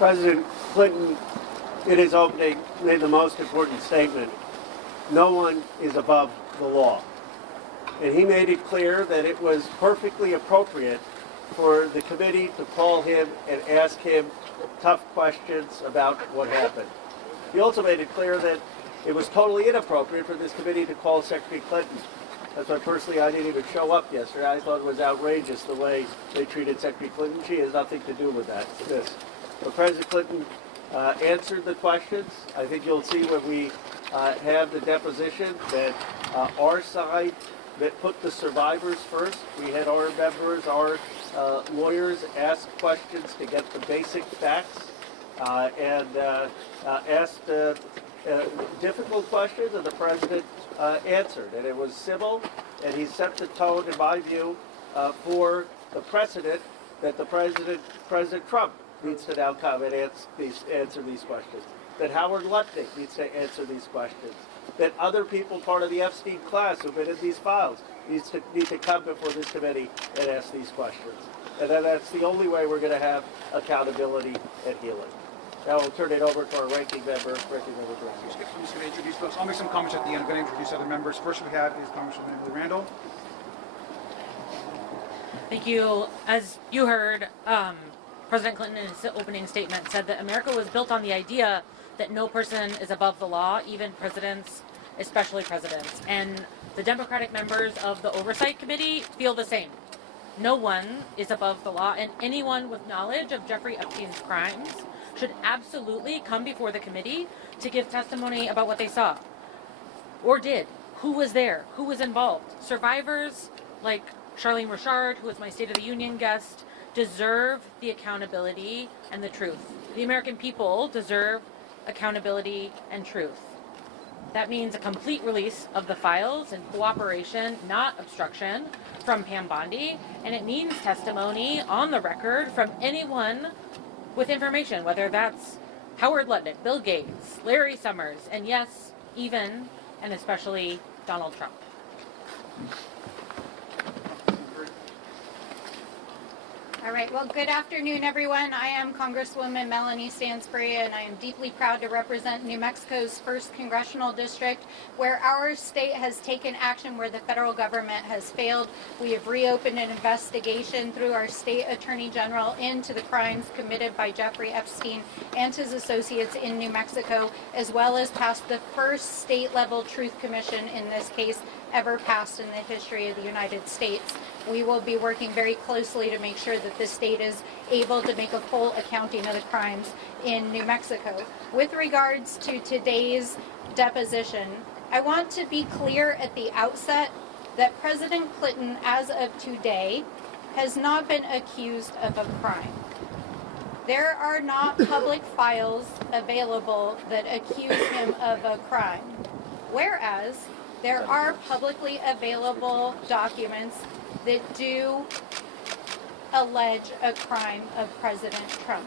President Clinton, in his opening, made the most important statement: no one is above the law. And he made it clear that it was perfectly appropriate for the committee to call him and ask him tough questions about what happened. He also made it clear that it was totally inappropriate for this committee to call Secretary Clinton. That's why personally I didn't even show up yesterday. I thought it was outrageous the way they treated Secretary Clinton. She has nothing to do with this. But President Clinton answered the questions. I think you'll see when we have the deposition that our side that put the survivors first. We had our members, our lawyers ask questions to get the basic facts and asked difficult questions, and the president answered. And it was civil, and he set the tone, in my view, for the precedent that President Trump needs to now come and answer these questions, that Howard Lutnick needs to answer these questions, that other people part of the Epstein class who've been in these files need to come before this committee and ask these questions. And then that's the only way we're going to have accountability and healing. Now I'll turn it over to our ranking member, Graham. I'm just going to introduce folks. I'll make some comments at the end. I'm going to introduce other members. First we have is Congresswoman Emily Randall. Thank you. As you heard, President Clinton in his opening statement said that America was built on the idea that no person is above the law, even presidents, especially presidents. And the Democratic members of the Oversight Committee feel the same. No one is above the law, and anyone with knowledge of Jeffrey Epstein's crimes should absolutely come before the committee to give testimony about what they saw or did, who was there, who was involved. Survivors like Charlene Richard, who was my State of the Union guest, deserve the accountability and the truth. The American people deserve accountability and truth. That means a complete release of the files and cooperation, not obstruction, from Pam Bondi, and it means testimony on the record from anyone with information, whether that's Howard Lutnick, Bill Gates, Larry Summers, and yes, even and especially Donald Trump. All right, well, good afternoon, everyone. I am Congresswoman Melanie Stansbury, and I am deeply proud to represent New Mexico's 1st Congressional District, where our state has taken action where the federal government has failed. We have reopened an investigation through our state attorney general into the crimes committed by Jeffrey Epstein and his associates in New Mexico, as well as passed the first state-level truth commission in this case ever passed in the history of the United States. We will be working very closely to make sure that the state is able to make a full accounting of the crimes in New Mexico. With regards to today's deposition, I want to be clear at the outset that President Clinton, as of today, has not been accused of a crime. There are not public files available that accuse him of a crime, whereas there are publicly available documents that do allege a crime of President Trump.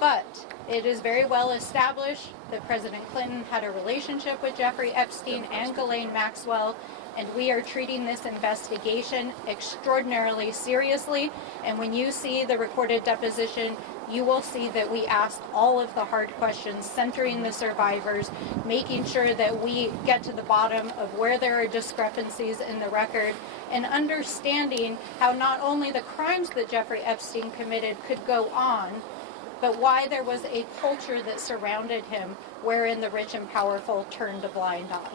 But it is very well established that President Clinton had a relationship with Jeffrey Epstein and Ghislaine Maxwell, and we are treating this investigation extraordinarily seriously. And when you see the recorded deposition, you will see that we asked all of the hard questions centering the survivors, making sure that we get to the bottom of where there are discrepancies in the record, and understanding how not only the crimes that Jeffrey Epstein committed could go on, but why there was a culture that surrounded him wherein the rich and powerful turned a blind eye.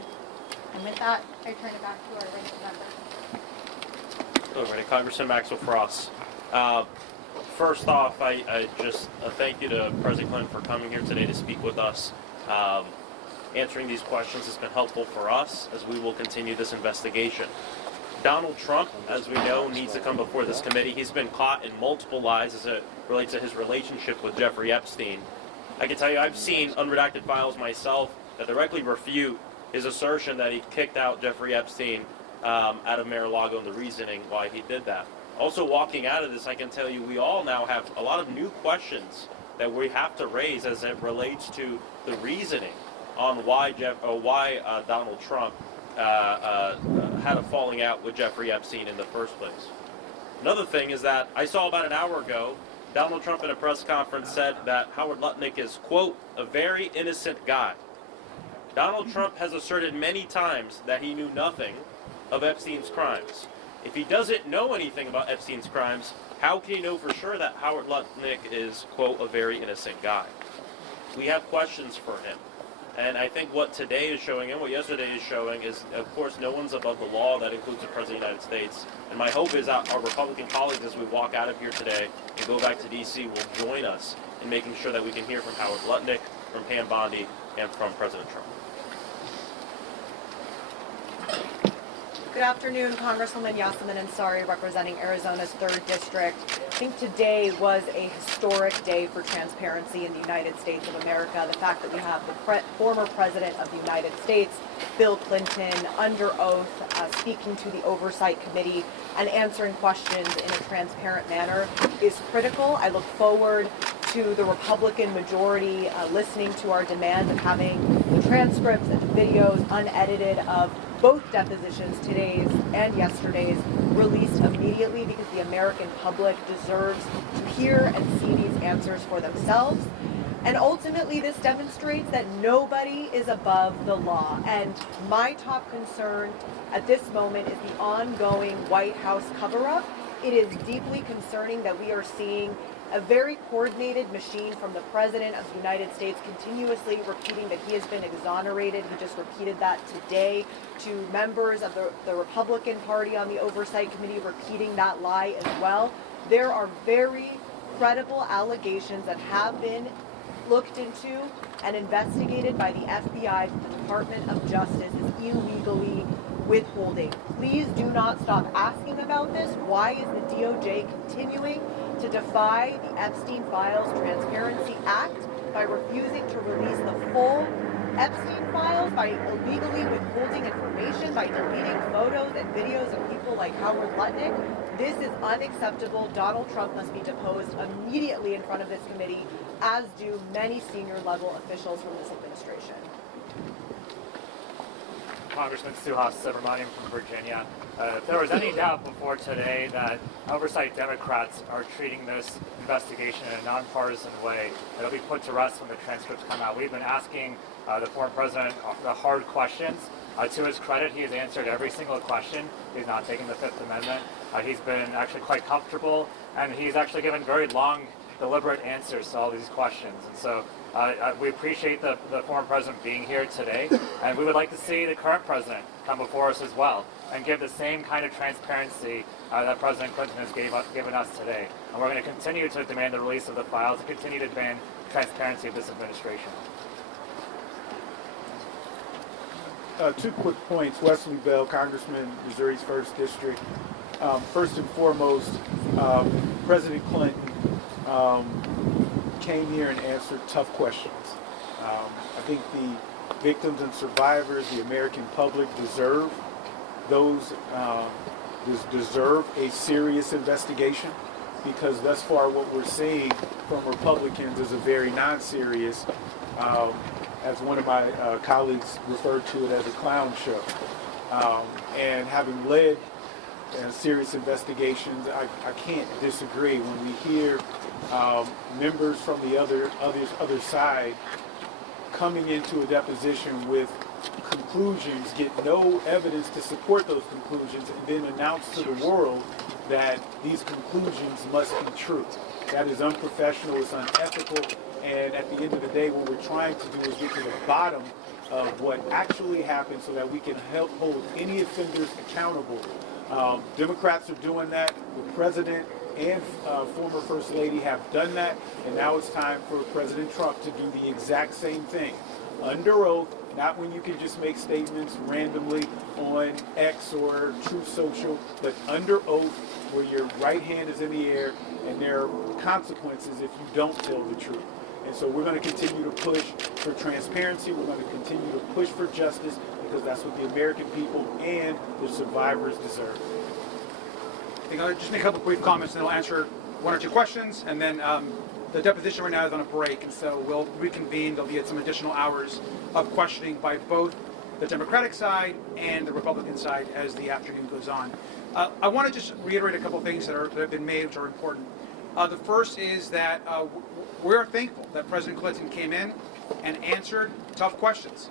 And with that, I turn it back to our ranking member. All right, Congressman Maxwell Frost. First off, I just thank you to President Clinton for coming here today to speak with us. Answering these questions has been helpful for us as we will continue this investigation. Donald Trump, as we know, needs to come before this committee. He's been caught in multiple lies as it relates to his relationship with Jeffrey Epstein. I can tell you I've seen unredacted files myself that directly refute his assertion that he kicked out Jeffrey Epstein out of Mar-a-Lago and the reasoning why he did that. Also, walking out of this, I can tell you we all now have a lot of new questions that we have to raise as it relates to the reasoning on why Donald Trump had a falling out with Jeffrey Epstein in the first place. Another thing is that I saw about an hour ago Donald Trump in a press conference said that Howard Lutnick is, quote, a very innocent guy. Donald Trump has asserted many times that he knew nothing of Epstein's crimes. If he doesn't know anything about Epstein's crimes, how can he know for sure that Howard Lutnick is, quote, a very innocent guy? We have questions for him. And I think what today is showing and what yesterday is showing is, of course, no one's above the law. That includes the President of the United States. And my hope is that our Republican colleagues, as we walk out of here today and go back to D.C., will join us in making sure that we can hear from Howard Lutnick, from Pam Bondi, and from President Trump. Good afternoon, Congresswoman Yasmin Ansari, representing Arizona's 3rd District. I think today was a historic day for transparency in the United States of America. The fact that we have the former President of the United States, Bill Clinton, under oath, speaking to the Oversight Committee and answering questions in a transparent manner is critical. I look forward to the Republican majority listening to our demand of having the transcripts and the videos unedited of both depositions, today's and yesterday's, released immediately, because the American public deserves to hear and see these answers for themselves. And ultimately, this demonstrates that nobody is above the law. And my top concern at this moment is the ongoing White House cover-up. It is deeply concerning that we are seeing a very coordinated machine from the President of the United States continuously repeating that he has been exonerated. He just repeated that today, to members of the Republican Party on the Oversight Committee repeating that lie as well. There are very credible allegations that have been looked into and investigated by the FBI, the Department of Justice, is illegally withholding. Please do not stop asking about this. Why is the DOJ continuing to defy the Epstein Files Transparency Act by refusing to release the full Epstein files, by illegally withholding information, by deleting photos and videos of people like Howard Lutnick? This is unacceptable. Donald Trump must be deposed immediately in front of this committee, as do many senior level officials from this administration. Congressman Suhas Subramaniam from Virginia. If there was any doubt before today that Oversight Democrats are treating this investigation in a nonpartisan way, it'll be put to rest when the transcripts come out. We've been asking the former president the hard questions. To his credit, he has answered every single question. He's not taking the Fifth Amendment. He's been actually quite comfortable, and he's actually given very long, deliberate answers to all these questions. And so we appreciate the former president being here today, and we would like to see the current president come before us as well and give the same kind of transparency that President Clinton has given us today. And we're going to continue to demand the release of the files and continue to demand transparency of this administration. Two quick points. Wesley Bell, Congressman, Missouri's 1st District. First and foremost, President Clinton came here and answered tough questions. I think the victims and survivors, the American public, deserve a serious investigation, because thus far what we're seeing from Republicans is a very non-serious, as one of my colleagues referred to it as a clown show. And having led serious investigations, I can't disagree when we hear members from the other side coming into a deposition with conclusions, get no evidence to support those conclusions, and then announce to the world that these conclusions must be true. That is unprofessional, it's unethical, and at the end of the day, what we're trying to do is get to the bottom of what actually happened so that we can help hold any offenders accountable. Democrats are doing that. The president and former First Lady have done that, and now it's time for President Trump to do the exact same thing. Under oath, not when you can just make statements randomly on X or Truth Social, but under oath where your right hand is in the air and there are consequences if you don't tell the truth. And so we're going to continue to push for transparency. We're going to continue to push for justice, because that's what the American people and the survivors deserve. I think I'll just make a couple brief comments, and then I'll answer one or two questions, and then the deposition right now is on a break, and so we'll reconvene. There'll be some additional hours of questioning by both the Democratic side and the Republican side as the afternoon goes on. I want to just reiterate a couple things that have been made, which are important. The first is that we're thankful that President Clinton came in and answered tough questions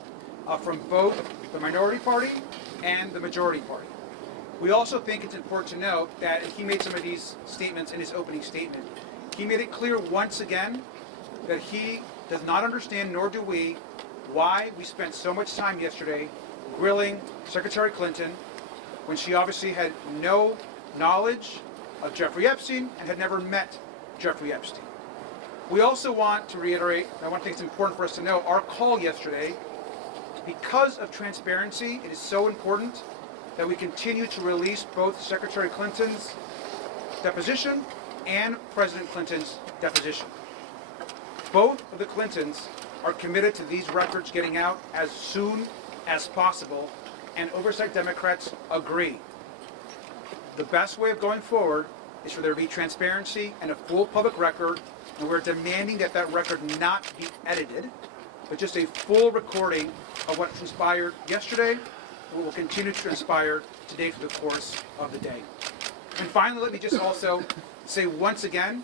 from both the minority party and the majority party. We also think it's important to note that he made some of these statements in his opening statement. He made it clear once again that he does not understand, nor do we, why we spent so much time yesterday grilling Secretary Clinton when she obviously had no knowledge of Jeffrey Epstein and had never met Jeffrey Epstein. We also want to reiterate, I want to think it's important for us to know, our call yesterday, because of transparency, it is so important that we continue to release both Secretary Clinton's deposition and President Clinton's deposition. Both of the Clintons are committed to these records getting out as soon as possible, and Oversight Democrats agree. The best way of going forward is for there to be transparency and a full public record, and we're demanding that that record not be edited, but just a full recording of what transpired yesterday and what will continue to transpire today for the course of the day. And finally, let me just also say once again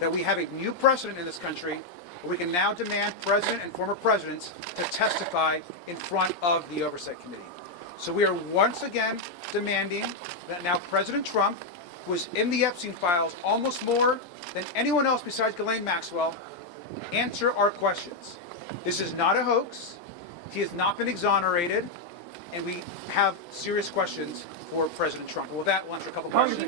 that we have a new precedent in this country where we can now demand president and former presidents to testify in front of the Oversight Committee. So we are once again demanding that now President Trump, who is in the Epstein files almost more than anyone else besides Ghislaine Maxwell, answer our questions. This is not a hoax. He has not been exonerated, and we have serious questions for President Trump. With that, we'll answer a couple questions.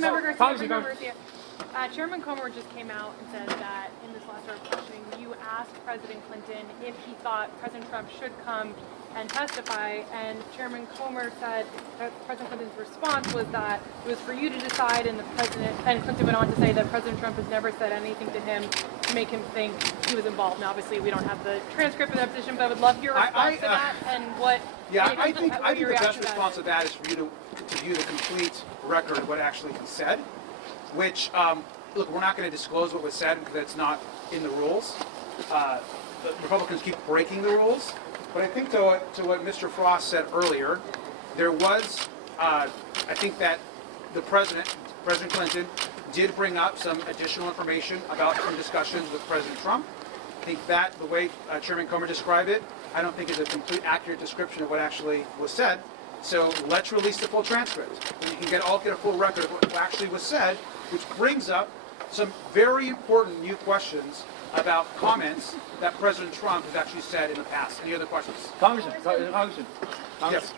Chairman Comer just came out and said that in this last round of questioning, you asked President Clinton if he thought President Trump should come and testify, and Chairman Comer said that President Clinton's response was that it was for you to decide, and Clinton went on to say that President Trump has never said anything to him to make him think he was involved. Now, obviously, we don't have the transcript of that position, but I would love your response to that and what. Yeah, I think the best response to that is for you to view the complete record of what actually he said, which, look, we're not going to disclose what was said because that's not in the rules. The Republicans keep breaking the rules. But I think to what Mr. Frost said earlier, there was, I think that the President Clinton, did bring up some additional information about some discussions with President Trump. I think that the way Chairman Comer described it, I don't think is a complete accurate description of what actually was said. So let's release the full transcript. And you can get a full record of what actually was said, which brings up some very important new questions about comments that President Trump has actually said in the past. Any other questions? Congressman. Yes.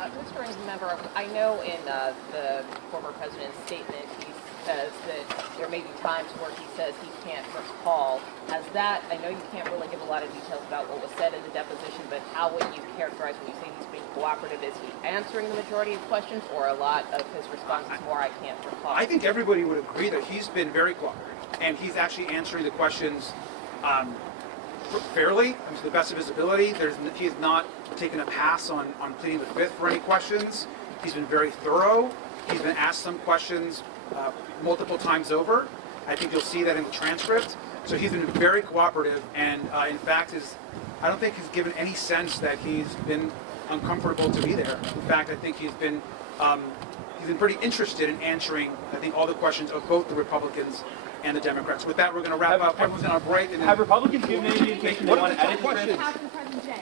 Mr. Member, I know in the former president's statement he says that there may be times where he says he can't recall. Has that, I know you can't really give a lot of details about what was said in the deposition, but how would you characterize when you say he's being cooperative? Is he answering the majority of questions, or a lot of his responses more I can't recall? I think everybody would agree that he's been very cooperative, and he's actually answering the questions fairly, to the best of his ability. He has not taken a pass on pleading the fifth for any questions. He's been very thorough. He's been asked some questions multiple times over. I think you'll see that in the transcript. So he's been very cooperative, and in fact, I don't think he's given any sense that he's been uncomfortable to be there. In fact, I think he's been pretty interested in answering, I think, all the questions of both the Republicans and the Democrats. With that, we're going to wrap up. Everyone's on a break. And have Republicans given any indication they want to edit the transcript?